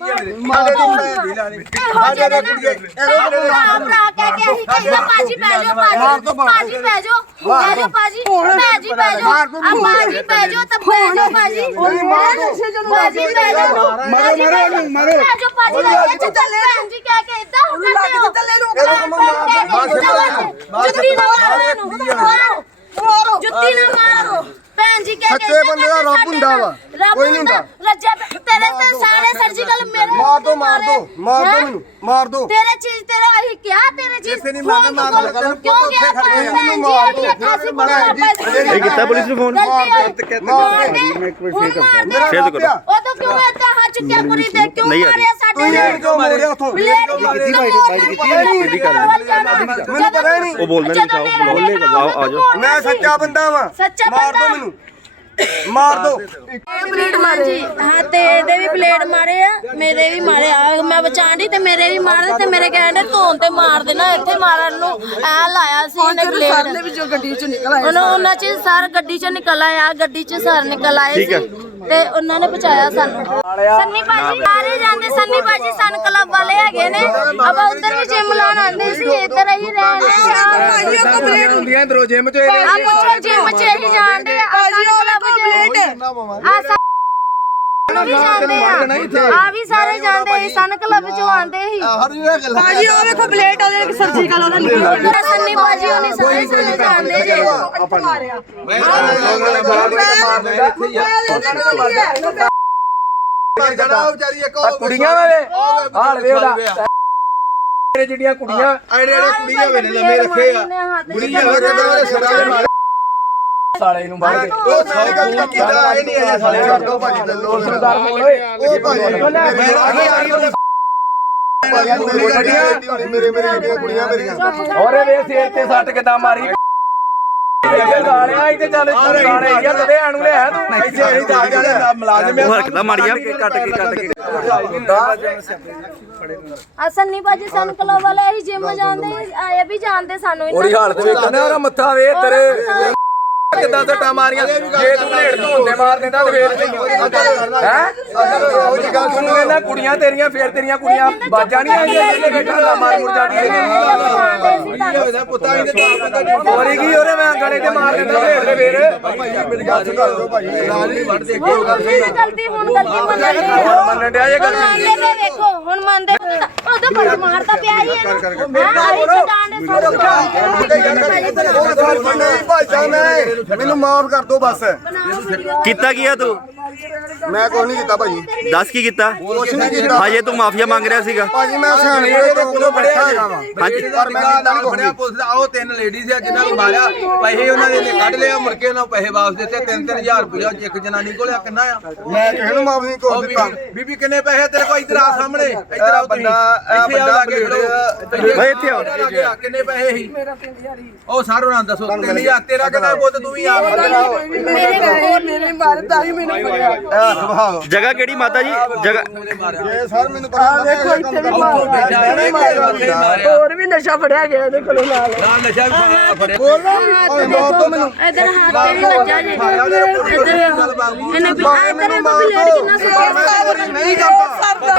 ਮਾਰੇ ਦੀ ਮੈਂ ਦੀ ਲਾਣੀ ਸਾਡੇ ਦੇ ਕੁੜੀਏ ਭਰਾ ਭਰਾ ਕਹਿ ਕੇ ਅਸੀਂ ਕਹਿੰਦਾ ਪਾਜੀ ਪੈ ਜਾਓ ਪਾਜੀ ਪਾਜੀ ਪੈ ਜਾਓ ਪੈ ਜਾਓ ਪਾਜੀ ਪਾਜੀ ਪੈ ਜਾਓ। ਆ ਪਾਜੀ ਪੈ ਜਾਓ ਤਾਂ ਪੈ ਜਾਓ ਪਾਜੀ ਪਾਜੀ ਪੈ ਜਾਓ। ਮਾਰੋ ਮਾਰੋ ਉਹਨੂੰ ਮਾਰੋ ਪੈ ਜਾਓ ਪਾਜੀ ਲੈ ਕੇ ਚੱਲੇ ਭੈਣ ਜੀ ਕਹਿ ਕੇ ਇਦਾਂ ਹੋ ਕਰਦੇ ਹੋ ਜੁੱਤੀ ਨਾ ਮਾਰੋ ਇਹਨੂੰ। ਜੁੱਤੀ ਨਾ ਮਾਰੋ ਭੈਣ ਜੀ ਕਹਿ ਕੇ ਸੱਚੇ ਬੰਦੇ ਦਾ ਰੱਬ ਹੁੰਦਾ ਵਾ। ਕੋਈ ਨਹੀਂ ਹੁੰਦਾ। ਰੱਜਾ ਤੇਰੇ ਤੇ ਸਾਰੇ ਸਰਜੀਕਲ ਮੇਰੇ ਮਾਰ ਦੋ ਮਾਰ ਦੋ ਮਾਰ ਦੋ ਮੈਨੂੰ ਮਾਰ ਦੋ। ਤੇਰੇ ਚੀਜ਼ ਤੇਰਾ ਅਸੀਂ ਕਿਹਾ ਤੇਰੇ ਚੀਜ਼ ਕਿਸੇ ਨੇ ਮਾਰਨਾ ਮਾਰਨਾ ਲੱਗਾ ਤੈਨੂੰ ਕਿਉਂ ਪੁੱਤ ਗਿਆ ਉੱਥੇ ਖੜ ਕੇ ਭੈਣ ਮੈਨੂੰ ਜੀ ਮਾਰ ਅਸੀਂ ਦੋ। ਅਕਾਸੀ ਮਾਰ ਬਣਾ ਇਹ ਕੀਤਾ ਪੁਲਿਸ ਨੂੰ ਫੋਨ? ਮਾਰ ਦੇ। ਹੁਣ ਮਾਰ ਦੇ। ਫੇਰ ਤੋਂ ਕਰੋ। ਉਹ ਤਾਂ ਕਿਉਂ ਇੱਥੇ ਹੱਥ ਚੁੱਕਿਆ? ਕੁੜੀ ਤੇ ਕਿਉਂ ਨਹੀਂ ਆ ਰਹੀ। ਮਾਰਿਆ ਸਾਡੇ ਤੂੰ? ਨੇ ਇਹ ਕਿਉਂ ਮਾਰਿਆ ਉੱਥੋਂ? ਬਲੇਡ ਕੀਤੀ ਕਿਹਦੀ ਗੱਲ ਮੈਨੂੰ ਪਤਾ ਹੀ ਨਹੀਂ। ਉਹ ਬੋਲਦਾ ਨਹੀਂ ਖਾਓ ਬੁਲਾਓ ਆਓ ਆ ਜਾਓ। ਮੈਂ ਸੱਚਾ ਬੰਦਾ ਵਾਂ। ਸੱਚਾ ਮਾਰ ਦੋ ਬੰਦਾ। ਮੈਨੂੰ। ਮਾਰ ਦੋ। ਬਲੇਡ ਮਾਰੇ। ਹਾਂ ਤੇ ਇਹਦੇ ਵੀ ਬਲੇਡ ਮਾਰੇ ਆ ਮੇਰੇ ਵੀ ਮਾਰੇ ਆ। ਮੈਂ ਬਚਾਣ ਦੀ ਤੇ ਮੇਰੇ ਵੀ ਮਾਰੇ ਤੇ ਮੇਰੇ ਕਹਿੰਦੇ ਧੋਣ ਤੇ ਮਾਰ ਦੇਣਾ ਇੱਥੇ ਮਾਰਨ ਨੂੰ। ਐ ਲਾਇਆ ਸੀ ਇਹਨੇ ਬਲੇਡ। ਵਿੱਚੋਂ ਗੱਡੀ ਚੋਂ ਨਿਕਲ ਆਏ ਉਹਨਾਂ ਉਹਨਾਂ ਚ ਸਰ ਗੱਡੀ ਚ ਨਿਕਲ ਆਇਆ ਗੱਡੀ ਚ ਸਰ ਨਿਕਲ ਆਏ ਠੀਕ ਹੈ। ਸੀ। ਤੇ ਉਹਨਾਂ ਨੇ ਬਚਾਇਆ ਸਾਨੂੰ। ਸੰਨੀ ਭਾਜੀ ਸਾਰੇ ਜਾਂਦੇ ਸੰਨੀ ਭਾਜੀ ਸਨ ਕਲੱਬ ਵਾਲੇ ਹੈਗੇ ਨੇ। ਆਪਾਂ ਉਧਰ ਵੀ ਜਿਮ ਲਾਉਣ ਆਉਂਦੇ ਸੀ ਇੱਧਰ ਹੀ ਰਹਿੰਦੇ ਆ। ਕੰਪਲੀਟ ਹੁੰਦੀਆਂ ਜਿਮ ਚ ਆਪਾਂ ਜਿਮ ਚ ਹੀ ਜਾਂਦੇ ਆ। ਉਹ ਕਲੱਬ ਕੰਪਲੀਟ ਆ ਸਾਰੇ ਵੀ ਜਾਂਦੇ ਆ। ਆ ਵੀ ਸਾਰੇ ਜਾਂਦੇ ਸੀ ਸਨ ਕਲੱਬ ਚੋਂ ਆਉਂਦੇ ਸੀ। ਭਾਜੀ ਉਹ ਵੇਖੋ ਪਲੇਟ ਉਹਦੇ ਸਰਜੀਕਲ ਉਹਦਾ ਨਿਕਲ ਸੰਨੀ ਭਾਜੀ ਉਹਨੇ ਸਾਰੇ ਸਾਰੇ ਜਾਂਦੇ ਜੇ ਕੁੜੀਆਂ ਵੇ ਹਾਲ ਵੇ ਉਹਦਾ। ਮੇਰੇ ਜਿਹੜੀਆਂ ਕੁੜੀਆਂ ਐੜੇ ਐੜੇ ਕੁੜੀਆਂ ਵੇ ਨੇ ਲੰਮੇ ਰੱਖੇ ਆ ਕੁੜੀਆਂ ਵੇ ਕਹਿੰਦੇ ਉਹਦੇ ਸਿਰਾਂ ਦੇ ਮਾਰੇ। ਸਾਲੇ ਨੂੰ ਬਾਹਰ ਉਹ ਸਾਰੇ ਗੱਲ ਕੀਤਾ ਆਏ ਨਹੀਂ ਆਏ ਸਾਲੇ ਕਰ ਦੋ ਭਾਜੀ ਲੋੜ ਸਰਦਾਰ ਓਏ ਉਹ ਭਾਜੀ ਮੇਰਾ ਮੇਰੇ ਮੇਰੇ ਜਿਹੜੀਆਂ ਕੁੜੀਆਂ ਮੇਰੀਆਂ। ਔਰੇ ਵੇ ਸਿਰ ਤੇ ਸੱਟ ਕਿਦਾਂ ਮਾਰੀ। ਗਾਲਿਆਂ ਇੱਥੇ ਚੱਲ ਗਾਲੇ ਯਾ ਤਦੇ ਆਣੂ ਲੈ ਤੂੰ। ਇੱਥੇ ਅਸੀਂ ਜਾ ਕੇ ਮੁਲਾਜ਼ਮ ਉਹ ਹਰਕਤਾਂ ਮਾਰੀਆਂ ਕੱਟ ਕੇ ਕੱਟ ਕੇ ਆ ਸੰਨੀ ਭਾਜੀ ਸਨ ਵਾਲੇ ਜਿਮ ਜਾਂਦੇ ਆਏ ਵੀ ਜਾਣਦੇ ਸਾਨੂੰ ਇਹਨਾਂ ਉਹਦੀ ਹਾਲਤ ਵੇਖਣਾ ਉਹਦਾ ਮੱਥਾ ਵੇ ਕਿੱਦਾਂ ਸੱਟਾਂ ਮਾਰੀਆਂ? ਜੇ ਤੂੰ ਭਲੇੜ ਧੋਂਦੇ ਮਾਰ ਦਿੰਦਾ ਤੇ ਫੇਰ ਹੈ? ਉਹ ਜੀ ਗੱਲ ਸੁਣੋ ਇਹਨਾਂ ਕੁੜੀਆਂ ਤੇਰੀਆਂ ਫੇਰ ਤੇਰੀਆਂ ਕੁੜੀਆਂ ਬਾਜਾਂ ਨਹੀਂ ਆਈਆਂ ਇਹਨੇ ਬੈਠਾ ਲਾ ਮਾਰ ਮੁਰ ਜਾਣੀਆਂ ਇਹਦਾ ਪੁੱਤਾਂ ਹੀ ਤੇ ਪਤਾ ਹੋਰੀ ਕੀ ਉਹਨੇ ਮੈਂ ਗਲੇ ਤੇ ਮਾਰ ਦਿੰਦਾ ਫੇਰ ਤੇ ਫੇਰ। ਮੇਰੀ ਗੱਲ ਸੁਣ ਲਓ ਭਾਜੀ ਨਾਲ ਨਹੀਂ ਵੜਦੇ ਹੁਣ ਗਲਤੀ ਹੁਣ ਗਲਤੀ ਮੰਨਦੇ ਹੁਣ ਮੰਨਣ ਡਿਆ ਇਹ ਹੁਣ ਗੱਲ ਮੰਨਦੇ ਪਏ ਵੇਖੋ ਹੁਣ ਮੰਨਦੇ ਉਹਦਾ ਬੜਾ ਮਾਰਦਾ ਪਿਆ ਹੀ ਇਹਨੂੰ ਹਾਂ ਆਈ ਛਡਾਣ ਦੇ ਸਭ ਨਹੀਂ ਭਾਈ ਸਾਹਿਬ ਮੈਂ ਮੈਨੂੰ ਮਾਫ ਕਰ ਦਿਓ ਬਸ। ਕੀਤਾ ਕੀ ਆ ਤੂੰ? ਮੈਂ ਕੁਝ ਨਹੀਂ ਕੀਤਾ ਭਾਜੀ। ਦੱਸ ਕੀ ਕੀਤਾ? ਕੁਛ ਨਹੀਂ ਕੀਤਾ। ਹਜੇ ਤੂੰ ਮਾਫੀਆ ਮੰਗ ਰਿਹਾ ਸੀਗਾ। ਭਾਜੀ ਮੈਂ ਸਿਆਣੇ ਦੇ ਕੋਲੋਂ ਬੈਠਾ ਹੈਗਾ ਵਾਂ। ਹਾਂਜੀ। ਪਰ ਮੈਂ ਕੀਤਾ ਨਹੀਂ। ਫੜਿਆ ਪੁਲਿਸ ਦਾ ਉਹ ਤਿੰਨ ਲੇਡੀਜ਼ ਆ ਜਿਨ੍ਹਾਂ ਨੂੰ ਮਾਰਿਆ। ਪੈਸੇ ਉਹਨਾਂ ਦੇ ਨੇ ਕੱਢ ਲਿਆ ਮੁੜ ਕੇ ਉਹਨਾਂ ਨੂੰ ਪੈਸੇ ਵਾਪਸ ਦਿੱਤੇ। 3-3000 ਰੁਪਇਆ ਇੱਕ ਜਨਾਨੀ ਕੋਲ ਆ ਕਿੰਨਾ ਆ? ਮੈਂ ਕਿਸੇ ਨੂੰ ਮਾਫ ਨਹੀਂ ਉਹ ਦਿੱਤਾ। ਬੀਬੀ ਬੀਬੀ ਕਿੰਨੇ ਪੈਸੇ ਤੇਰੇ ਕੋਲ ਇੱਧਰ ਆ ਸਾਹਮਣੇ। ਇੱਧਰ ਆਓ ਤੁਸੀਂ। ਬੰਦਾ- ਇਹ ਇੱਥੇ ਆਓ ਬੰਦਾ ਲਾਗੇ ਖੜੋ। ਬਲੇਡ- ਬਈ ਇੱਥੇ ਆਓ। ਲਾਗੇ ਆ, ਕਿੰਨੇ ਪੈਸੇ ਸੀ? ਉਹ ਸਾਰੋਂ ਨਾਲ ਦੱਸੋ। 3000 ਤੇਰਾ ਕਿੰਨਾ ਪੁੱਤ? ਤੂੰ ਵੀ ਆ ਮੇਰੇ ਕੋਲ ਮੇਰੇ ਮਾਰਦਾ ਹੀ ਮੈਨੂੰ ਸੁਭਾਅ ਜਗ੍ਹਾ ਕਿਹੜੀ ਮਾਤਾ ਜੀ? ਜਗ੍ਹਾ ਇਹ ਸਰ ਮੈਨੂੰ ਪਤਾ ਦੇਖੋ ਇੱਥੇ ਵੀ ਮਾਰਦਾ ਹੋਰ ਵੀ ਨਸ਼ਾ ਫੜਿਆ ਗਿਆ ਇਹਦੇ ਕੋਲੋਂ ਨਾਲ। ਨਾਲ ਨਸ਼ਾ ਵੀ ਫੜਿਆ ਮਾਰ ਦੋ ਮੈਨੂੰ ਇਧਰ ਹੱਥ ਤੇ ਵੀ ਵੱਜਾ ਜੇ। ਇਧਰ ਇਹਨੇ ਵੀ ਇਧਰ ਇਹ ਬਲੇਡ ਕਿੰਨਾ ਸੁੱਟਿਆ ਨਹੀਂ ਕਰਦਾ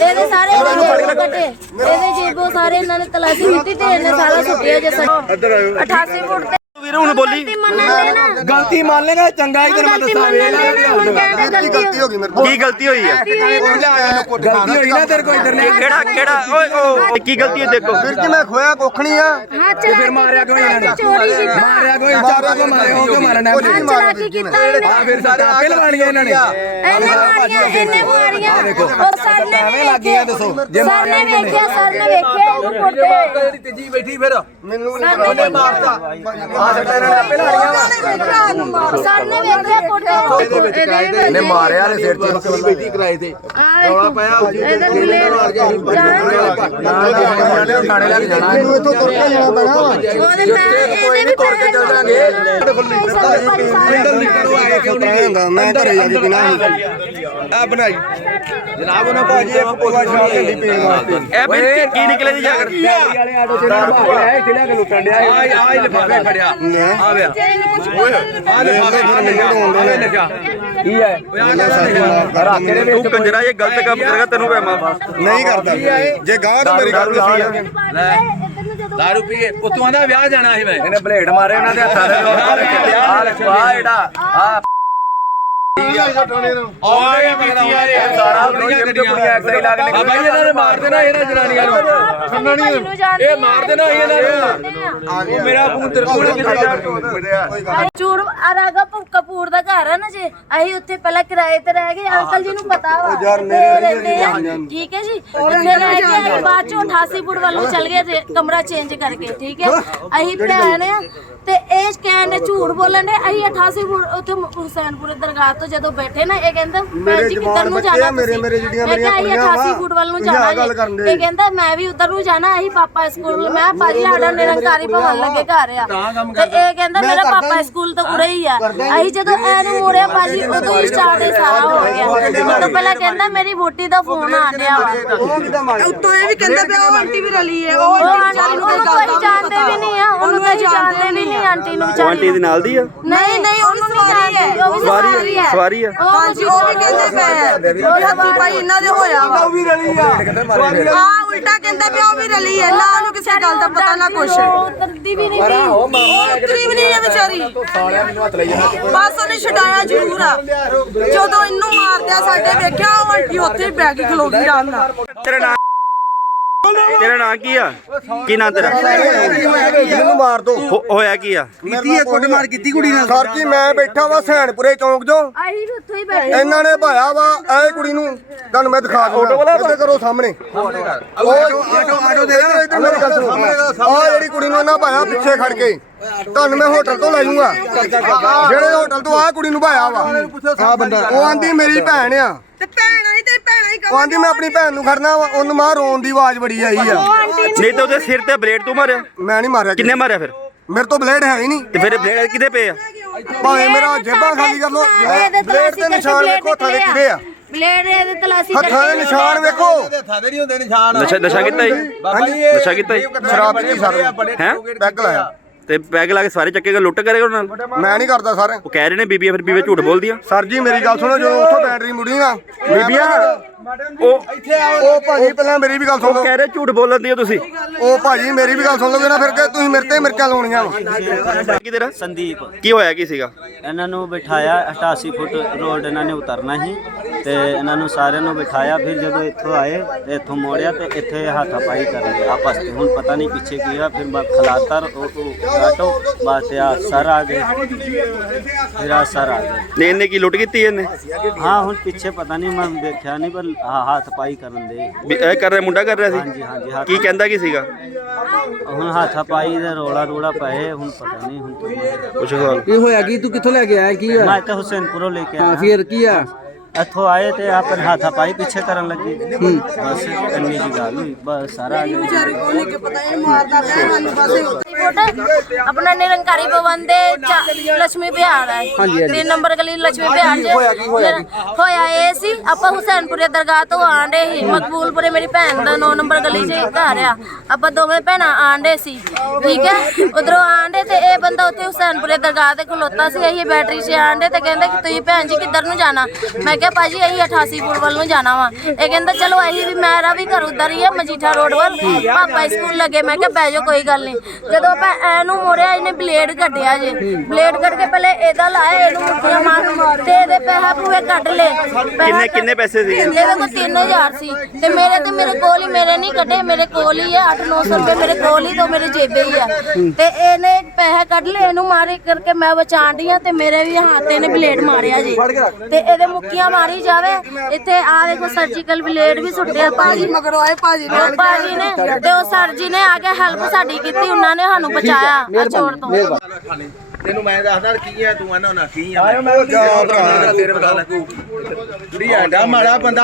ਇਹਦੇ ਸਾਰੇ ਜੇਬੋ ਕੱਟੇ ਇਹਦੇ ਜੇਬੋ ਸਾਰੇ ਇਹਨਾਂ ਨੇ ਤਲਾਸ਼ੀ ਕੀਤੀ ਤੇ ਇਹਨੇ ਸਾਰਾ ਸੁੱਟਿਆ ਜੇ 88 ਫੁੱਟ ਵੀਰ ਹੁਣ ਬੋਲੀ। ਗਲਤੀ ਨਾ। ਮੰਨ ਲੇਗਾ ਚੰਗਾ ਹੀ ਤੈਨੂੰ ਮੈਂ ਦੱਸਾਂ ਵੇਖ ਨਾ ਕੀ ਗਲਤੀ ਹੋ ਗਈ ਮੇਰੇ ਤੋਂ ਕੀ ਗਲਤੀ ਹੋਈ ਹੈ ਗਲਤੀ ਹੋਈ ਨਾ ਤੇਰੇ ਕੋਲ ਇੱਧਰ ਲੈ ਕਿਹੜਾ ਕਿਹੜਾ ਓਏ ਓ ਕੀ ਗਲਤੀ ਹੈ ਦੇਖੋ। ਫਿਰ ਕਿ ਮੈਂ ਖੋਇਆ ਕੁੱਖ ਨਹੀਂ ਆ ਚਲਾ ਫਿਰ ਮਾਰਿਆ ਕਿਉਂ ਇਹਨਾਂ ਨੇ? ਚੋਰੀ ਮਾਰਿਆ ਕੋਈ ਚਾਕੂ ਕੋ ਮਾਰਿਆ ਉਹ ਕਿਉਂ ਮਾਰਨਾ ਮਾਰਿਆ ਆ ਫਿਰ ਸਾਡਾ ਆਪੇ ਲਵਾਣੀਆਂ ਇਹਨਾਂ ਨੇ। ਇਹਨੇ ਮਾਰੀਆਂ ਇਹਨੇ ਮਾਰੀਆਂ। ਔਰ ਸਰ ਨੇ ਐਵੇਂ ਲੱਗੀਆਂ ਦੱਸੋ ਜੇ ਸਰ ਨੇ ਵੇਖਿਆ ਸਰ ਨੇ ਵੇਖਿਆ। ਇਹਨੂੰ ਕੁੱਟੇ ਜਿਹੜੀ ਤੀਜੀ ਬੈਠੀ ਫਿਰ। ਮੈਨੂੰ ਸਰ ਨੇ ਸਾਡਾ ਇਹਨਾਂ ਨੇ ਆਪੇ ਲਵਾਣੀਆਂ ਸਰ ਨੇ ਵੇਖਿਆ ਕੁੱਟੇ ਇਹਨੇ ਮਾਰਿਆ ਨੇ ਸਿਰ 'ਚ ਬੱਕਰੀ ਬੈਠੀ ਕਿਰਾਏ ਤੇ। ਆ ਵੇਖੋ ਇਹਦੇ ਬਲੇਡ ਥਾਣੇ ਲੈ ਕੇ ਜਾਣਾ। ਇਹਨੂੰ ਇੱਥੋਂ ਤੁਰ ਕੇ ਜਾਣਾ ਪੈਣਾ ਵਾ। ਉਹਦੇ ਪੈਸੇ ਇਹਦੇ ਵੀ ਪੈਸੇ ਚੱਲ ਜਾਣਗੇ। ਹੁੰਦਾ ਮੈਂ ਘਰੇ ਜਾ ਕੇ ਪੀਣਾ ਆ। ਬਣਾਈ। ਜਨਾਬ ਉਹਨਾਂ ਭਾਜੀ ਇੱਕ ਪੋਲਾ ਸ਼ਾਪ ਢਿੱਲੀ ਪੀਣ ਵਾਸਤੇ। ਇਹ ਫਿਰ ਕੀ- ਕੀ ਨਿਕਲਿਆ ਜੀ ਜਾਗਰ ਵਾਲੇ ਆਟੋ ਚ ਨਾ ਭਾਇਆ ਇੱਥੇ ਲੈ ਕੇ ਲੁੱਟਣ ਡਿਆ ਆ ਆ ਲਿਫਾਫੇ ਖੜਿਆ। ਆ। ਵਿਆ ਆ ਲਿਫਾਫੇ ਖੜਿਆ ਨਸ਼ਾ ਕੀ ਹੈ? ਰਾਤੇ ਦੇ ਤੂੰ ਕੰਜਰਾ ਇਹ ਗਲਤ ਕੰਮ ਕਰੇਗਾ ਤੈਨੂੰ ਮੈਂ ਮਾਫ ਨਹੀਂ ਕਰਦਾ। ਜੇ ਗਾਂ ਤਾਂ ਮੇਰੀ ਗੱਲ ਦਾਰੂ ਪੀਏ ਪੁੱਤੂਆਂ ਦਾ ਵਿਆਹ ਜਾਣਾ ਸੀ ਮੈਂ। ਇਹਨੇ ਬਲੇਡ ਮਾਰੇ ਉਹਨਾਂ ਦੇ ਹੱਥਾਂ ਦੇ ਆ ਜਿਹੜਾ ਆ ਆ ਗਿਆ ਮਗਦਾ ਸਾਰਾ ਕੁੜੀਆਂ ਕੁੜੀਆਂ ਐਕਸਰੇ ਲਾ ਕੇ ਬਾਬਾ ਜੀ ਇਹਨਾਂ ਨੇ ਮਾਰ ਦੇਣਾ ਇਹਨਾਂ ਜਨਾਨੀਆਂ ਨੂੰ। ਇਹ ਮਾਰ ਦੇਣਾ ਇਹਨਾਂ ਉਹ ਮੇਰਾ ਫੋਨ ਤੇਰੇ ਕੋਲ ਕਿੱਥੇ ਜਾ ਚੂੜ ਅਰਾਗਾ ਕਪੂਰ ਦਾ ਘਰ ਹੈ ਨਾ ਜੇ ਅਸੀਂ ਉੱਥੇ ਪਹਿਲਾਂ ਕਿਰਾਏ ਤੇ ਰਹਿ ਗਏ ਅੰਕਲ ਜੀ ਨੂੰ ਪਤਾ ਵਾ। ਠੀਕ ਹੈ ਜੀ? ਉੱਥੇ ਰਹਿ ਕੇ ਅਸੀਂ ਬਾਅਦ ਚੋਂ 88 ਫੁੱਟ ਵੱਲੋਂ ਚੱਲ ਗਏ ਕਮਰਾ ਚੇਂਜ ਕਰਕੇ ਠੀਕ ਹੈ? ਅਸੀਂ ਭੈਣ ਆ ਤੇ ਇਹ ਕਹਿਣ ਨੇ ਝੂਠ ਬੋਲਣ ਦੇ ਅਸੀਂ 88 ਫੁੱਟ ਉੱਥੇ ਹੁਸੈਨਪੁਰ ਦਰਗਾਹ ਤੋਂ ਜਦੋਂ ਬੈਠੇ ਨਾ ਇਹ ਕਹਿੰਦਾ ਭੈਣ ਜੀ ਕਿੱਧਰ ਨੂੰ ਜਾਣਾ ਮੇਰੇ- ਮੇਰੇ ਜਿਹੜੀਆਂ ਮੈਂ ਕਿਹਾ ਅਸੀਂ ਮੇਰੀਆਂ 88 ਕੁੜੀਆਂ ਫੁੱਟ ਵੱਲ ਨੂੰ ਜਾਣਾ ਗੱਲ ਜੀ। ਕਰਨ ਦੇ। ਇਹ ਕਹਿੰਦਾ ਮੈਂ ਵੀ ਉਧਰ ਨੂੰ ਜਾਣਾ ਅਸੀਂ ਪਾਪਾ ਸਕੂਲ ਮੈਂ ਭਾਜੀ ਸਾਡਾ ਨਿਰੰਕਾਰੀ ਭਵਨ ਲੱਗੇ ਘਰ ਆ। ਤੇ ਇਹ ਕਹਿੰਦਾ ਮੇਰਾ ਪਾਪਾ ਸਕੂਲ ਤੋਂ ਉਰੇ ਹੀ ਆ। ਅਸੀਂ ਜਦੋਂ ਐਨੂੰ ਮੋੜਿਆ ਭਾਜੀ ਉਦੋਂ ਹੀ ਸਟਾਰਟ ਹੀ ਸਾਰਾ ਹੋ ਗਿਆ। ਉਦੋਂ ਪਹਿਲਾਂ ਕਹਿੰਦਾ ਮੇਰੀ ਵੋਟੀ ਦਾ ਫੋਨ ਆ ਰਿਹਾ ਵਾ। ਉਹ ਕਿਦਾਂ ਮਾਰ ਉੱਤੋਂ ਇਹ ਵੀ ਕਹਿੰਦਾ ਪਿਆ ਉਹ ਆਂਟੀ ਵੀ ਰਲੀ ਹੈ ਉਹ ਆਂਟੀ ਨੂੰ ਕੋਈ ਜਾਣਦੇ ਵੀ ਨਹੀਂ ਆ ਉਹਨੂੰ ਕੋਈ ਜਾਣਦੇ ਵੀ ਨਹੀਂ ਆਂਟੀ ਨੂੰ ਵਿਚਾਰੀ ਆਂਟੀ ਦੇ ਨਾਲ ਦੀ ਆ? ਨਹੀਂ ਨਹੀਂ ਉਹਨੂੰ ਨਹੀਂ ਜਾਣਦੇ ਉਹ ਵੀ ਸਵਾਰੀ ਹੈ ਸਵਾਰੀ ਆ ਹਾਂਜੀ ਉਹ ਵੀ ਕਹਿੰਦੇ ਪਏ ਆ। ਹੱਥੀ ਪਾਈ ਇਹਨਾਂ ਦੇ ਹੋਇਆ ਵਾ। ਵੀ ਰਲੀ ਆ। ਆ ਉਲਟਾ ਕਹਿੰਦਾ ਪਿਆ ਉਹ ਵੀ ਰਲੀ ਹੈ। ਨਾ ਉਹਨੂੰ ਕਿਸੇ ਗੱਲ ਦਾ ਪਤਾ ਨਾ ਕੁਛ। ਉਹ ਕਰਦੀ ਵੀ ਨਹੀਂ ਸੀ। ਉਹ ਉਤਰੀ ਵੀ ਨਹੀਂ ਹੈ ਵਿਚਾਰੀ। ਸਾਲਿਆਂ ਮੈਨੂੰ ਹੱਥ ਲਈ ਜਾਣਾ ਬਸ ਉਹਨੇ ਛਡਾਇਆ ਜ਼ਰੂਰ ਆ। ਜਦੋਂ ਇਹਨੂੰ ਮਾਰਦਿਆ ਸਾਡੇ ਵੇਖਿਆ ਉਹ ਆਂਟੀ ਉੱਥੇ ਹੀ ਬੈ ਕੇ ਖਲੋ ਗਈ ਆਰਾਮ ਨਾਲ ਤੇਰਾ ਨਾਂ ਕੀ ਆ? ਕੀ ਨਾਂ ਤੇਰਾ? ਮੈਨੂੰ ਮਾਰ ਦੋ। ਹੋ- ਹੋਇਆ ਕੀ ਆ? ਕੀਤੀ ਹੈ ਕੁੱਟ ਮਾਰ ਕੀਤੀ ਕੁੜੀ ਨਾਲ? ਸਰ ਜੀ ਮੈਂ ਬੈਠਾ ਵਾ ਸੈਣਪੁਰੇ ਚੌਂਕ ਜੋ ਅਸੀਂ ਵੀ ਉੱਥੇ ਹੀ ਬੈਠੇ। ਇਹਨਾਂ ਨੇ ਭਾਇਆ ਵਾ ਇਹ ਕੁੜੀ ਨੂੰ ਤੁਹਾਨੂੰ ਮੈਂ ਦਿਖਾ ਦੂੰਗਾ ਇੱਥੇ ਕਰੋ ਸਾਹਮਣੇ। ਆਟੋ ਆਟੋ ਆਟੋ ਦੇ ਇੱਧਰ ਮੇਰੀ ਗੱਲ ਸੁਣੋ। ਆ ਜਿਹੜੀ ਕੁੜੀ ਨੂੰ ਇਹਨਾਂ ਭਾਇਆ ਪਿੱਛੇ ਖੜ ਕੇ। ਤੁਹਾਨੂੰ ਮੈਂ ਹੋਟਲ ਤੋਂ ਲੈ ਜਾਊਂਗਾ। ਜਿਹੜੇ ਹੋਟਲ ਤੋਂ ਆ ਕੁੜੀ ਨੂੰ ਭਾਇਆ ਵਾ। ਆ ਬੰਦਾ। ਉਹ ਆਂਦੀ ਮੇਰੀ ਭੈਣ ਆ। ਤੇ ਉਹ ਆਂਦੀ ਮੈਂ ਆਪਣੀ ਭੈਣ ਨੂੰ ਖੜਨਾ ਵਾ ਉਹਨੂੰ ਮਾਂ ਰੋਣ ਦੀ ਆਵਾਜ਼ ਬੜੀ ਆਈ ਆ। ਨਹੀਂ ਤਾਂ ਉਹਦੇ ਸਿਰ ਤੇ ਬਲੇਡ ਤੂੰ ਮਾਰਿਆ? ਮੈਂ ਨਹੀਂ ਮਾਰਿਆ ਕਿੰਨੇ ਮਾਰਿਆ ਫਿਰ? ਮੇਰੇ ਤੋਂ ਬਲੇਡ ਹੈ ਹੀ ਨਹੀਂ। ਤੇ ਫਿਰ ਬਲੇਡ ਕਿਤੇ ਪਏ ਆ? ਭਾਵੇਂ ਮੇਰਾ ਜੇਬਾਂ ਖਾਲੀ ਕਰ ਲੋ ਬਲੇਡ ਦੇ ਨਿਸ਼ਾਨ ਵੇਖੋ ਹੱਥਾਂ ਦੇ ਕਿਹਦੇ ਆ। ਬਲੇਡ ਇਹਦੇ ਤਲਾਸੀ ਹੱਥਾਂ ਦੇ ਨਿਸ਼ਾਨ ਵੇਖੋ। ਹੱਥਾਂ ਦੇ ਨਹੀਂ ਹੁੰਦੇ ਨਿਸ਼ਾਨ। ਨਸ਼ਾ ਨਸ਼ਾ ਕੀਤਾ ਜੀ? ਬਾਬਾ ਜੀ ਇਹ ਨਸ਼ਾ ਕੀਤਾ ਜੀ? ਸ਼ਰਾਬ ਪੀਤੀ ਸਰ। ਹੈਂ? ਪੈਗ ਲਾਇਆ। ਤੇ ਪੈਗ ਲਾ ਕੇ ਸਾਰੇ ਚੱਕੇਗਾ ਲੁੱਟ ਕਰੇਗਾ ਉਹਨਾਂ ਨਾਲ? ਮੈਂ ਨਹੀਂ ਕਰਦਾ ਸਰ। ਉਹ ਕਹਿ ਰਹੇ ਨੇ ਬੀਬੀਆਂ ਫਿਰ ਬੀਬੀ ਝੂਠ ਬੋਲਦੀਆਂ? ਸਰ ਜੀ ਮੇਰੀ ਗੱਲ ਸੁਣੋ ਜਦੋਂ ਉੱਥੋਂ ਬੈਟਰੀ ਮੁੜੀ ਨਾ ਬੀਬੀਆਂ? ਉਹ ਉਹ ਭਾਜੀ ਪਹਿਲਾਂ ਮੇਰੀ ਵੀ ਗੱਲ ਸੁਣ ਲਓ। ਕਹਿ ਰਹੇ ਝੂਠ ਬੋਲਣ ਦੀ ਤੁਸੀਂ। ਉਹ ਭਾਜੀ ਮੇਰੀ ਵੀ ਗੱਲ ਸੁਣ ਲਓਗੇ ਨਾ ਫਿਰ ਕਿ ਤੁਸੀਂ ਮੇਰੇ ਤੇ ਮਿਰਚਾਂ ਲਾਉਣੀਆਂ ਵਾ। ਕੀ ਤੇਰਾ? ਸੰਦੀਪ। ਕੀ ਹੋਇਆ ਕੀ ਸੀਗਾ? ਇਹਨਾਂ ਨੂੰ ਬਿਠਾਇਆ 88 ਫੁੱਟ ਰੋਡ ਇਹਨਾਂ ਨੇ ਉਤਰਨਾ ਸੀ ਤੇ ਇਹਨਾਂ ਨੂੰ ਸਾਰਿਆਂ ਨੂੰ ਬਿਠਾਇਆ ਫਿਰ ਜਦੋਂ ਇੱਥੋਂ ਆਏ ਤੇ ਇੱਥੋਂ ਮੋੜਿਆ ਤੇ ਇੱਥੇ ਹਾਥਾਪਾਈ ਕਰ ਲਈ ਆਪਸ ਵਿੱਚ ਹੁਣ ਪਤਾ ਨਹੀਂ ਪਿੱਛੇ ਕੀ ਹੋਇਆ ਫਿਰ ਮੈਂ ਖਲਾਤਾ ਉਹ ਉਹ ਆਟੋ ਬਾਅਦ ਤੇ ਆ ਸਰ ਆ ਗਏ। ਫਿਰ ਆ ਸਰ ਆ ਗਏ। ਨੇ ਇਹਨੇ ਕੀ ਲੁੱਟ ਕੀਤੀ ਇਹਨੇ? ਹਾਂ ਹੁਣ ਪਿੱਛੇ ਪਤਾ ਨਹੀਂ ਮੈਂ ਦੇਖਿਆ ਨਹੀਂ ਪਰ ਹਾਂ ਹੱਥ ਪਾਈ ਕਰਨ ਦੇ। ਵੀ ਇਹ ਕਰ ਰਿਹਾ ਮੁੰਡਾ ਕਰ ਰਿਹਾ ਸੀ? ਹਾਂਜੀ ਹੱਥ ਕੀ ਕਹਿੰਦਾ ਕੀ ਸੀਗਾ? ਹੁਣ ਹੱਥ ਪਾਈ ਦੇ ਰੋਲਾ ਰੋਲਾ ਪਏ ਹੁਣ ਪਤਾ ਨਹੀਂ ਹੁਣ ਕੀ ਹੋਇਆ। ਕੀ ਤੂੰ ਕਿੱਥੋਂ ਲੈ ਕੇ ਆਇਆ? ਕੀ ਮੈਂ ਤਾਂ ਹੁਸੈਨਪੁਰੋਂ ਲੈ ਕੇ ਆਇਆ। ਫਿਰ ਕੀ ਆ? ਇੱਥੋਂ ਆਏ ਤੇ ਆਪਨ ਹਾਥਾ ਪਾਈ ਪਿੱਛੇ ਕਰਨ ਲੱਗੇ। ਬਸ ਇੰਨੀ ਜੀ ਗੱਲ ਹੋਈ ਬਸ ਸਾਰਾ ਆ ਗਿਆ ਵਿਚਾਰੇ ਕੋਨੇ ਪਤਾ ਇਹ ਮਾਰਦਾ ਪਿਆ ਮੈਨੂੰ ਬਸ ਰਿਪੋਰਟ ਆਪਣਾ ਨਿਰੰਕਾਰੀ ਭਵਨ ਦੇ ਲక్ష్ਮੀ ਬਿਹਾਰ ਹੈ। ਤਿੰਨ ਨੰਬਰ ਗਲੀ ਲక్ష్ਮੀ ਬਿਹਾਰ ਚ। ਹੋਇਆ ਇਹ ਸੀ ਆਪਾਂ ਹੁਸੈਨਪੁਰੇ ਦਰਗਾਹ ਤੋਂ ਆਂਡੇ ਸੀ। ਮਕਬੂਲਪੁਰੇ ਮੇਰੀ ਭੈਣ ਦਾ 9 ਨੰਬਰ ਗਲੀ 'ਚ ਘਰ ਆ। ਆਪਾਂ ਦੋਵੇਂ ਭੈਣਾਂ ਆਂਡੇ ਸੀ ਠੀਕ ਹੈ? ਉਧਰੋਂ ਆਂਡੇ ਤੇ ਇਹ ਬੰਦਾ ਉੱਥੇ ਹੁਸੈਨਪੁਰੇ ਦਰਗਾਹ ਤੇ ਖਲੋਤਾ ਸੀ ਇਹ ਬੈਟਰੀ 'ਚ ਆਂਡੇ ਤੇ ਕਹਿੰਦੇ ਕਿ ਤੁਸੀਂ ਭੈਣ ਜੀ ਕਿੱਧਰ ਨੂੰ ਜਾਣਾ? ਮੈਂ ਭਾਜੀ ਅਸੀਂ 88 ਪੁਲ ਵੱਲ ਨੂੰ ਜਾਣਾ ਵਾ। ਇਹ ਕਹਿੰਦਾ ਚਲੋ ਅਸੀਂ ਵੀ ਮੇਰਾ ਵੀ ਘਰ ਉਧਰ ਹੀ ਹੈ ਮਜੀਠਾ ਰੋਡ ਵੱਲ। ਪਾਪਾ ਸਕੂਲ ਲੱਗੇ ਮੈਂ ਕਿਹਾ ਬਹਿ ਜਾਓ ਕੋਈ ਗੱਲ ਨਹੀਂ। ਜਦੋਂ ਆਪਾਂ ਐਨੂੰ ਮੋੜਿਆ ਇਹਨੇ ਬਲੇਡ ਕੱਢਿਆ ਜੇ। ਬਲੇਡ ਕੱਢ ਕੇ ਪਹਿਲੇ ਇਹਦਾ ਲਾਇਆ ਇਹਨੂੰ ਮੁੱਠੀਆਂ ਮਾਰ ਤੇ ਇਹਦੇ ਪੈਸਾ ਪੂਰੇ ਕੱਢ ਲਏ। ਕਿੰਨੇ ਕਿੰਨੇ ਪੈਸੇ ਸੀਗੇ? ਇਹਦੇ ਕੋਲ 3000 ਸੀ। ਤੇ ਮੇਰੇ ਤੇ ਮੇਰੇ ਕੋਲ ਹੀ ਮੇਰੇ ਨਹੀਂ ਕੱਢੇ ਮੇਰੇ ਕੋਲ ਹੀ ਹੈ 8-900 ਰੁਪਏ ਮੇਰੇ ਕੋਲ ਹੀ ਤੋਂ ਮੇਰੇ ਜੇਬੇ ਹੀ ਆ। ਤੇ ਇਹਨੇ ਪੈਸੇ ਕੱਢ ਲਏ ਇਹਨੂੰ ਮਾਰੇ ਕਰਕੇ ਮੈਂ ਬਚਾਣ ਡਈ ਆ ਤੇ ਮੇਰੇ ਵੀ ਹੱਥ ਇਹਨੇ ਬਲੇਡ ਮਾਰਿਆ ਜੀ। ਤੇ ਇਹਦੇ ਮੁੱਕੀਆਂ ਮਾਰੀ ਜਾਵੇ ਇੱਥੇ ਆ ਵੇਖੋ ਸਰਜੀਕਲ ਬਲੇਡ ਵੀ ਸੁੱਟਿਆ ਭਾਜੀ। ਮਗਰੋਂ ਆਏ ਭਾਜੀ ਨੇ ਤੇ ਭਾਜੀ ਨੇ ਤੇ ਉਹ ਸਰ ਜੀ ਨੇ ਆ ਕੇ ਹੈਲਪ ਸਾਡੀ ਕੀਤੀ ਉਹਨਾਂ ਨੇ ਸਾਨੂੰ ਬਚਾਇਆ ਆ ਚੋਰ ਤੋਂ। ਤੈਨੂੰ ਮੈਂ ਦੱਸਦਾ ਕੀ ਆ ਤੂੰ ਆਨਾ ਨਾ ਕੀ ਆ? ਆਇਓ ਮੈਂ ਜਾ। ਭਰਾ ਤੇਰੇ ਬਗਾ ਲੱਗੂ। ਕੁੜੀ ਆਡਾ ਮਾੜਾ ਬੰਦਾ।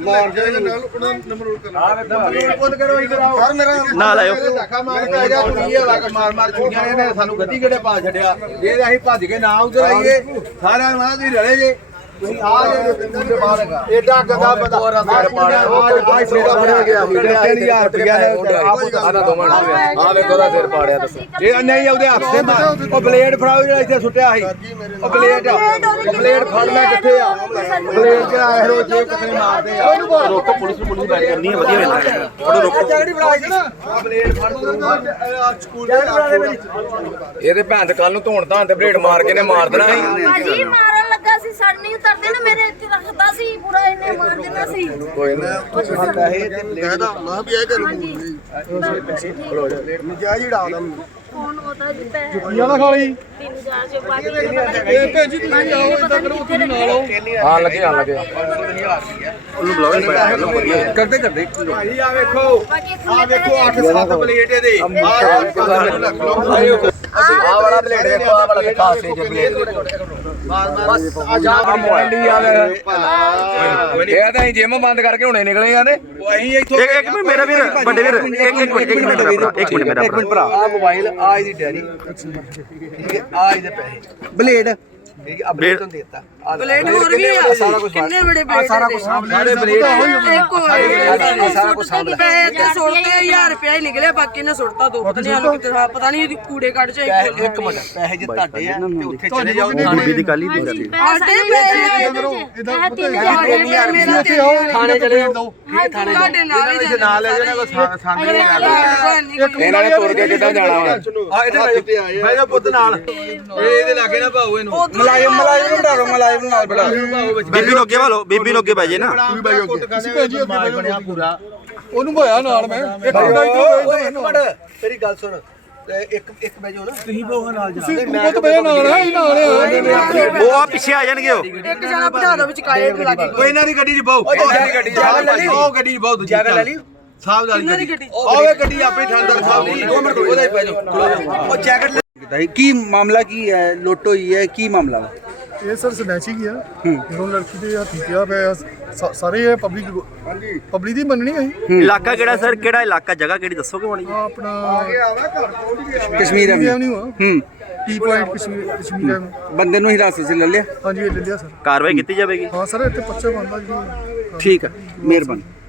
ਮਾਰ ਜਾਏਗਾ ਨਾਲ ਉਹਨਾਂ ਨੰਬਰ ਕਰਨਾ ਬੰਦ ਕਰੋ ਇਧਰ ਆਓ। ਸਰ ਮੇਰਾ ਨਾਲ ਆਇਓ ਧੱਕਾ ਮਾਰ ਪੈ ਗਿਆ ਕੁੜੀ ਆ ਵਾ ਮਾਰ ਮਾਰ ਕੁੜੀਆਂ ਨੇ ਸਾਨੂੰ ਗੱਡੀ ਕਿਹੜੇ ਪਾ ਛੱਡਿਆ। ਜੇ ਅਸੀਂ ਭੱਜ ਕੇ ਨਾ ਉਧਰ ਆਈਏ ਸਾਰਿਆਂ ਨੂੰ ਮਾਂ ਤੁਸੀਂ ਰਲੇ ਜੇ। ਤੁਸੀਂ ਆ ਜੇ ਤਿੰਨ ਦੇ ਬਾਹਰ ਹੈਗਾ ਏਡਾ ਗੰਦਾ ਬੰਦਾ ਹੋਰ ਸਿਰ ਪਾੜਿਆ ਉਹ ਆਈ ਫੇਰਾ ਫੜਿਆ ਗਿਆ 3000 ਰੁਪਇਆ ਆਦਾ ਦੋਵਾਂ ਨੂੰ ਆ ਵੇਖੋ ਦਾ ਸਿਰ ਪਾੜਿਆ ਦੱਸੋ ਜੇ ਨਹੀਂ ਉਹਦੇ ਹੱਥ ਤੇ ਮਾਰ ਉਹ ਬਲੇਡ ਫੜਾਓ ਜਿਹੜਾ ਇੱਥੇ ਸੁੱਟਿਆ ਸੀ ਉਹ ਬਲੇਡ ਬਲੇਡ ਫੜ ਲੈ ਕਿੱਥੇ ਆ ਬਲੇਡ ਜਿਹੜਾ ਇਹੋ ਜੇ ਕਿਤੇ ਮਾਰਦੇ ਆ। ਰੋਕੋ ਪੁਲਿਸ ਨੂੰ ਪੁਲਿਸ ਬੈਠ ਕਰਨੀ ਹੈ ਵਧੀਆ ਵੇਲਾ ਫੜੋ ਰੋਕੋ। ਜਗੜੀ ਫੜਾ ਕੇ ਨਾ ਆ ਬਲੇਡ ਫੜ ਸਕੂਲ ਦੇ ਇਹਦੇ ਭੈਣ ਤੇ ਕੱਲ ਨੂੰ ਧੋਣ ਧਾਣ ਤੇ ਬਲੇਡ ਮਾਰ ਕੇ ਨੇ ਮਾਰ ਦੇਣਾ ਸੀ। ਭਾਜੀ ਮਾਰਨ ਲੱਗਾ ਸੀ ਸਰ ਨਹੀਂ ਉਤਰਦੇ ਨਾ ਮੇਰੇ ਇੱਥੇ ਰੱਖਦਾ ਸੀ ਪੂਰਾ ਇਹਨੇ ਮਾਰ ਦੇਣਾ ਸੀ। ਕੋਈ ਨਾ। ਕਹਿਦਾ ਮਾਂ ਵੀ ਇਹ ਕਰ ਹਾਂਜੀ। ਨਜਾਇਜ਼ ਉਡਾਉਂਦਾ ਮੈਨੂੰ ਫੋਨ ਉਹਦਾ ਜੀ ਪੈ ਜੁੱਤੀਆਂ ਨਾ ਖਾਲੀ 3000 ਚ ਬਾਕੀ ਇਹ ਭੇਜੀ ਤੁਸੀਂ ਆਓ ਇਦਾਂ ਕਰੋ ਤੁਸੀਂ ਨਾਲ ਆਓ। ਹਾਂ ਲੱਗੇ ਹਾਂ ਲੱਗੇ ਉਹਨੂੰ ਬੁਲਾਓ ਜੀ ਵਧੀਆ ਕਰਦੇ ਕਰਦੇ। ਭਾਈ ਆ ਵੇਖੋ। ਆ ਵੇਖੋ 8-7 ਬਲੇਡ ਇਹਦੇ। ਆ ਆ ਵਾਲਾ ਬਲੇਡ ਦੇਖੋ ਆ ਵਾਲਾ ਤੇ ਖਾਸੇ ਜੇ ਬਲੇਡ ਆ ਜਾ ਆ ਮੋਬਾਈਲ ਆ ਇਹ ਤਾਂ ਜਿਮ ਬੰਦ ਕਰਕੇ ਹੁਣੇ ਨਿਕਲੇ ਆ ਨੇ ਅਸੀਂ ਇੱਥੋਂ ਇੱਕ ਇੱਕ ਮਿੰਟ ਮੇਰਾ ਵੀਰ ਵੱਡੇ ਵੀਰ ਇੱਕ ਇੱਕ ਮਿੰਟ ਇੱਕ ਮਿੰਟ ਮੇਰਾ ਇੱਕ ਮਿੰਟ ਮੇਰਾ ਭਰਾ। ਆ ਮੋਬਾਈਲ ਆ ਇਹਦੀ ਡੈਡੀ ਠੀਕ ਹੈ? ਆ ਇਹਦੇ ਪੈਸੇ। ਬਲੇਡ ਠੀਕ ਹੈ? ਬਲੇਡ ਤੋਂ ਦੇਤਾ। ਬਲੇਡ ਹੋਰ ਵੀ ਆ? ਕਿੰਨੇ ਬੜੇ ਬਲੇਡ ਸਾਰਾ ਕੁਝ ਸਾਰੇ ਬਲੇਡ ਇੱਕ ਹੋਰ ਸਾਰਾ ਕੁਝ ਸਾਂਭ ਲੈ। ਪੈਸੇ ਤੇ ਸੁੱਟਦੇ 1000 ਰੁਪਇਆ ਹੀ ਨਿਕਲਿਆ ਬਾਕੀ ਨੇ ਸੁੱਟਤਾ ਦੋ ਪਤਾ ਨਹੀਂ ਸਾਨੂੰ ਕਿਤੇ ਪਤਾ ਨਹੀਂ ਇਹਦੀ ਕੂੜੇ ਕੱਢ ਚ ਪੈਸੇ ਇੱਕ ਮਿੰਟ ਪੈਸੇ ਜੇ ਤੁਹਾਡੇ ਆ ਤੇ ਉੱਥੇ ਚਲੇ ਜਾਓ। ਥਾਣੇ ਬੀਬੀ ਦੀ ਕਾਲੀ ਦੀ ਹਾਂਜੀ ਸਾਡੇ ਪੈਸੇ ਪੈਸੇ ਮੇਰਾ ਤੇ ਥਾਣੇ ਚਲੇ ਜਾਓ। ਤੁਹਾਡੇ ਨਾਲ ਹੀ ਇਹਦੇ ਨਾਲ ਲੈ ਜਾਣਾ ਕੋਈ ਸੰਗ ਨਹੀਂ ਹੈਗਾ ਇਹਨਾਂ ਨੇ ਤੁਰ ਕੇ ਕਿੱਦਾਂ ਜਾਣਾ ਵਾ ਆ ਇੱਥੇ ਬਹਿ ਜਾ ਪੁੱਤ ਨਾਲ। ਇਹ ਇਹਦੇ ਲਾਗੇ ਨਾ ਭਾਉ ਇਹਨੂੰ। ਮਲਾਇਮ ਮਲਾਇਮ ਬਿਠਾ ਲਓ ਮਲਾਇਮ ਨਾਲ ਬਿਠਾ ਲਓ ਬੀਬੀ ਨੂੰ ਅੱਗੇ ਵਾਲੋ ਬੀਬੀ ਨੂੰ ਅੱਗੇ ਬਾਜੇ ਨਾ ਬਣਿਆ ਪੂਰਾ ਉਹਨੂੰ ਭਾਇਆ ਨਾਲ ਮੈਂ ਇੱਕ ਇੱਕ ਮਿੰਟ ਤੇਰੀ ਗੱਲ ਸੁਣ ਤੇ ਇੱਕ ਇੱਕ ਵਜੇ ਨਾ ਤੁਸੀਂ ਬੋਹ ਨਾਲ ਜਾ ਉਹ ਤਾਂ ਬਈ ਨਾਲ ਹੈ ਨਾਲ ਹੈ ਉਹ ਆ ਪਿੱਛੇ ਆ ਜਾਣਗੇ ਉਹ ਇੱਕ ਜਣਾ ਬਿਠਾ ਦੋ ਵਿੱਚ ਕਾਲੇ ਲਾਗੇ ਕੋਈ ਇਹਨਾਂ ਦੀ ਗੱਡੀ 'ਚ ਬਹੁ ਉਹ ਗੱਡੀ 'ਚ ਲੈ। ਉਹ ਗੱਡੀ 'ਚ ਬਹੁ ਦੂਜੀ ਜਗ੍ਹਾ ਲੈ ਲਈ ਸਾਹਿਬ ਵਾਲੀ ਗੱਡੀ ਗੱਡੀ? ਓਏ ਗੱਡੀ ਆਪਣੀ ਠੰਡਰ ਸਾਹਿਬ ਦੀ ਦੋ ਮਿੰਟ ਉਹਦੇ ਪੈ ਜਾਓ ਉਹ ਜੈਕਟ ਕੀ ਮਾਮਲਾ ਕੀ ਹੈ ਲੁੱਟ ਹੋਈ ਹੈ ਕੀ ਮਾਮਲਾ ਵਾ ਇਹ ਸਰ ਸਨੈਚਿੰਗ ਹੀ ਆ। ਜਦੋਂ ਲੜਕੀ ਦੇ ਹੱਥੀ ਪਿਆ ਪਿਆ ਸਾਰੇ ਇਹ ਪਬਲਿਕ ਹਾਂਜੀ। ਪਬਲਿਕ ਦੀ ਮੰਨਣੀ ਹੈ। ਇਲਾਕਾ ਕਿਹੜਾ ਸਰ? ਕਿਹੜਾ ਇਲਾਕਾ ਜਗ੍ਹਾ ਕਿਹੜੀ ਦੱਸੋਗੇ ਮਾੜੀ ਆ ਆਪਣਾ ਕਸ਼ਮੀਰ ਐਵਨਿਊ ਹੂੰ। T point Kashmir Kashmir avenue. ਬੰਦੇ ਨੂੰ ਹਿਰਾਸਤ 'ਚ ਲੈ ਲਿਆ। ਹਾਂਜੀ ਲੈ ਲਿਆ ਸਰ। ਕਾਰਵਾਈ ਕੀਤੀ ਜਾਵੇਗੀ? ਹਾਂ ਸਰ ਇੱਥੇ ਪੱਚਾ ਬੰਦਾ ਜੀ। ਠੀਕ ਹੈ ਮਿਹਰਬਾਨੀ।